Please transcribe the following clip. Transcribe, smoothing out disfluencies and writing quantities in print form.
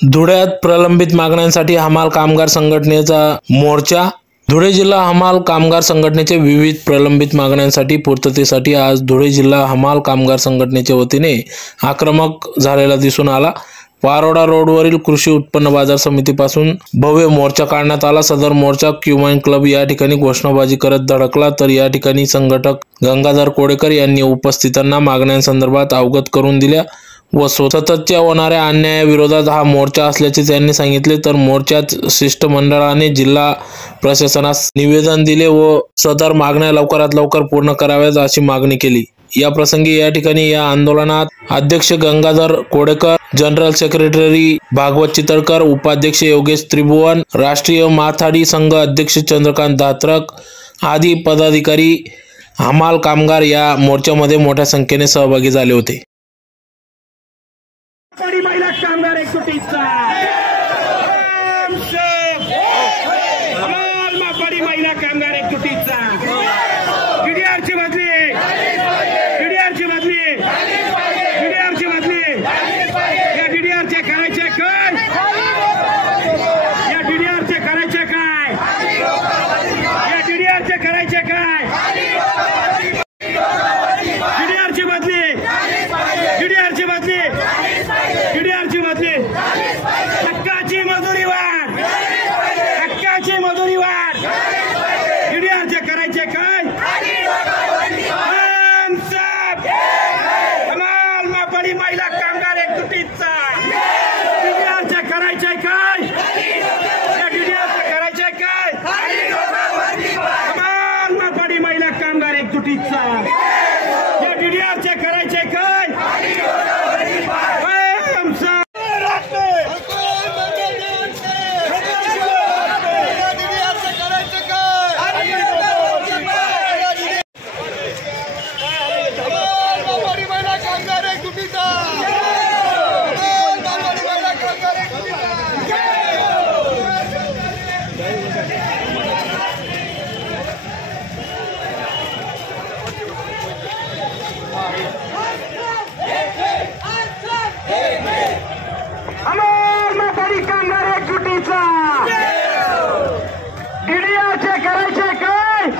धुळ्यात प्रलंबित मागण्यांसाठी हमाल कामगार संघटनेचा मोर्चा। धुळे जिल्हा हमाल कामगार संघटनेचे विविध प्रलंबित मागण्यांसाठी पूर्ततेसाठी आज धुळे जिल्हा हमाल कामगार संघटनेच्या वतीने आक्रमक झालेला दिसून आला। पारोडा रोडवरील कृषी उत्पन्न बाजार समितीपासून भव्य मोर्चा काढण्यात आला। सदर मोर्चा क्युमाइन क्लब या ठिकाणी घोषणाबाजी करत धडकला, तर या ठिकाणी संघटक गंगाधर कोडेकर यांनी उपस्थितांना मागण्यांसंदर्भात अवगत करून दिल्या व सततच्या होणाऱ्या अन्यायाविरोधात हा मोर्चा असल्याचे त्यांनी सांगितले। तर मोर्चात शिष्टमंडळाने जिल्हा प्रशासनास निवेदन दिले व सदर मागण्या लवकरात लवकर पूर्ण कराव्यात अशी मागणी केली। या प्रसंगी या ठिकाणी या आंदोलनात अध्यक्ष गंगाधर कोडेकर, जनरल सेक्रेटरी भागवत चितळकर, उपाध्यक्ष योगेश त्रिभुवन, राष्ट्रीय माथाडी संघ अध्यक्ष चंद्रकांत धात्रक आदी पदाधिकारी हमाल कामगार या मोर्चामध्ये मोठ्या संख्येने सहभागी झाले होते। महिला कामगार एकजुटीचा महिला कामगार एकजुटीचा डीडीआरची बदली, डीडीआरची बदली, डीडीआरची बदली, या डीडीआरचे करायचे काय, या डीडीआरचे करायचे काय, या डीडीआरचे करायचे काय, डीडीआरची बदली, डीडीआरची बदली, डीडीआरची बदली, हक्काची मजुरी वाढ, हक्काची मजुरी वाढ, डीडीआरचे करायचे काय, हमाल माथाडी महिला कामगार एकजुटीचा डीडीआरचे करायचे काय, या डीडीआरचे करायचे काय, हमाल माथाडी महिला कामगार एकजुटीचा या डीडीआरचे करायचे काय, हमाल माथाडी कामगार एकजुटीचा डीडीआरचे करायचे काय,